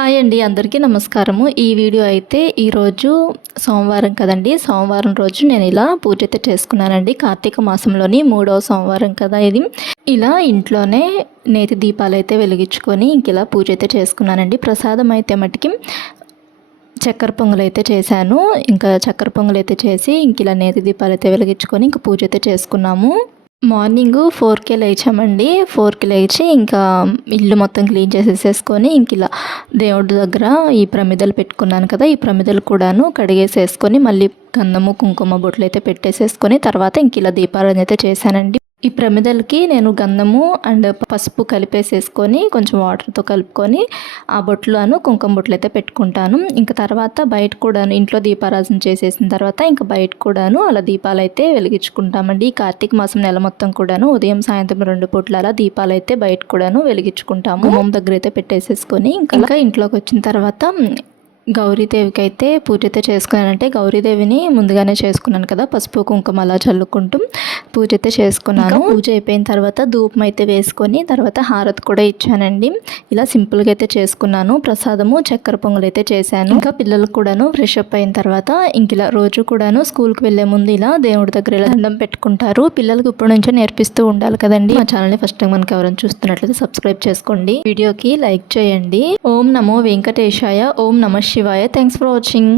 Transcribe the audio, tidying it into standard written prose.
Hi అండి, అందరికీ నమస్కారము. ఈ వీడియో అయితే ఈరోజు సోమవారం కదండి. సోమవారం రోజు నేను ఇలా పూజ అయితే చేసుకున్నానండి. కార్తీక మాసంలోని 3వ సోమవారం కదా ఇది. ఇలా ఇంట్లోనే నేతి దీపాలు అయితే వెలిగించుకొని ఇలా పూజ అయితే చేసుకున్నానండి. ప్రసాదం అయితే మటుకి చక్కెర పొంగల్ అయితే చేశాను. ఇంకా చక్కెర పొంగల్ అయితే చేసి ఇలా నేతి దీపాలు అయితే వెలిగించుకొని పూజ అయితే చేసుకున్నాము. మార్నింగ్ 4కే లేచామండి. 4కి లేచి ఇంకా ఇల్లు మొత్తం క్లీన్ చేసేసుకొని ఇలా దేవుడి దగ్గర ఈ ప్రమిదలు పెట్టుకున్నాను కదా, ఈ ప్రమిదలు కూడాను కడిగేసేసుకొని మళ్ళీ గంధము కుంకుమ బొట్లు అయితే పెట్టేసేసుకొని తర్వాత ఇలా దీపారాధన అయితే చేశానండి. ఈ ప్రమిదలకి నేను గంధము అండ్ పసుపు కలిపేసేసుకొని కొంచెం వాటర్తో కలుపుకొని ఆ బొట్లను కుంకుమ బొట్లు అయితే పెట్టుకుంటాను. ఇంకా తర్వాత బయట కూడాను ఇంట్లో దీపారాధన చేసేసిన తర్వాత ఇంకా బయట కూడాను అలా దీపాలు అయితే వెలిగించుకుంటామండి. ఈ కార్తీక మాసం నెల మొత్తం కూడాను ఉదయం సాయంత్రం 2 పూట్ల అలా దీపాలు అయితే బయట కూడాను వెలిగించుకుంటాము. గుమ్మం దగ్గర అయితే పెట్టేసేసుకొని ఇంకా ఇంట్లోకి వచ్చిన తర్వాత గౌరీదేవికి అయితే పూజ అయితే చేసుకున్నానంటే గౌరీదేవిని ముందుగానే చేసుకున్నాను కదా, పసుపు కుంకుమ అలా చల్లుకుంటూ పూజ అయితే చేసుకున్నాను. పూజ అయిపోయిన తర్వాత ధూపం అయితే వేసుకొని తర్వాత హారతి కూడా ఇచ్చానండి. ఇలా సింపుల్గా అయితే చేసుకున్నాను. ప్రసాదము చక్కెర పొంగల్ అయితే చేశాను. ఇంకా పిల్లలకు కూడాను ఫ్రెష్ అప్ అయిన తర్వాత ఇలా రోజు కూడాను స్కూల్కి వెళ్ళే ముందు ఇలా దేవుడి దగ్గర ఇలా దండం పెట్టుకుంటారు. పిల్లలకు ఇప్పటి నుంచో నేర్పిస్తూ ఉండాలి కదండి. మా ఛానల్ని ఫస్ట్ టైం మనకి ఎవరైనా చూస్తున్నట్లయితే సబ్స్క్రైబ్ చేసుకోండి, వీడియోకి లైక్ చేయండి. ఓం నమో వెంకటేశాయ, ఓం నమ శివాయ. Thanks for watching.